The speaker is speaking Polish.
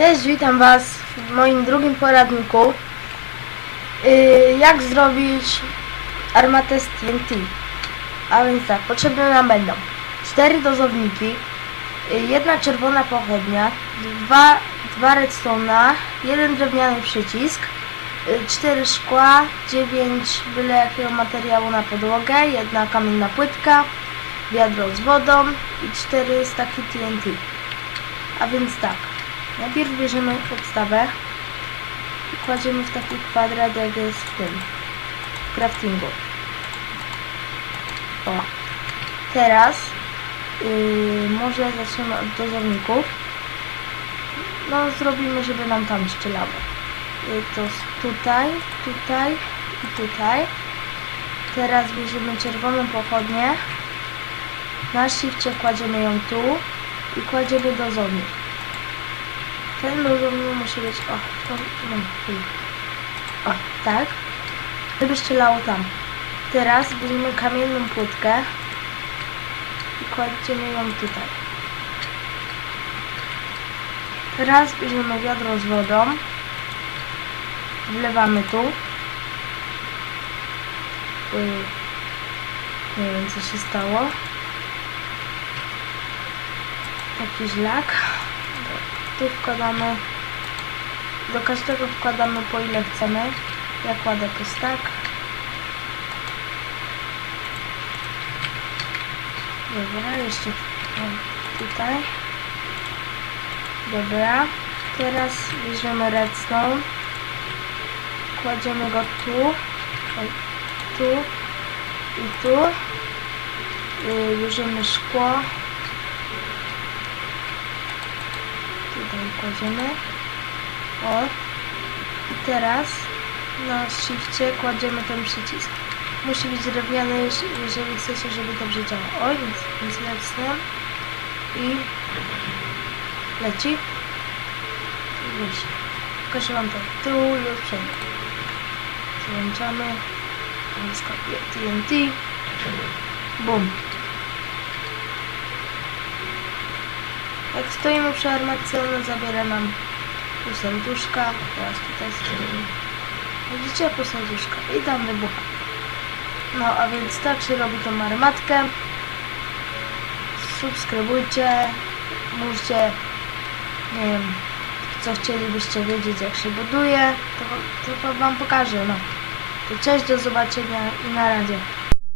Cześć, witam Was w moim drugim poradniku. Yy, jak zrobić armatę z TNT? A więc tak, potrzebne nam będą cztery dozowniki, yy, jedna czerwona pochodnia, dwa, dwa redstone'a, jeden drewniany przycisk, yy, cztery szkła, dziewięć byle jakiego materiału na podłogę, jedna kamienna płytka, wiadro z wodą i cztery staki TNT. A więc tak, najpierw bierzemy podstawę i kładziemy w taki kwadrat, jak jest w tym, w craftingu. O. Teraz yy, może zaczniemy od dozowników. No, zrobimy, żeby nam tam strzelało. Yy, to tutaj, tutaj i tutaj. Teraz bierzemy czerwoną pochodnię. Na shifcie kładziemy ją tu i kładziemy dozownik. Ten dozownik musi być, o, to, no, o, tak, żeby strzelało tam. Teraz bierzemy kamienną płytkę i kładziemy ją tutaj. Teraz bierzemy wiadro z wodą, wlewamy tu. Yy, nie wiem co się stało. Jakiś lak. Wkładamy, do każdego wkładamy po ile chcemy. Ja kładę to tak. Dobra, jeszcze tutaj. Dobra. Teraz bierzemy redstone. Kładziemy go tu. Tu. I tu. Yy, Bierzemy szkło. Tutaj kładziemy. O. I teraz na shifcie kładziemy ten przycisk. Musi być drewniany, jeż- jeżeli chcecie, żeby dobrze działał. Oj, więc, więc lecę. I leci. Wiesz. Pokażę wam to. Tyłu i od przodu. TNT. Bum. Jak stoimy przy armatce, ona zabiera nam pół. Teraz tutaj strzelimy. Widzicie pół i tam wybucha. No, a więc tak się robi tą armatkę. Subskrybujcie. Mówcie, nie wiem, co chcielibyście wiedzieć, jak się buduje. To, to wam pokażę, no. To cześć, do zobaczenia i na razie.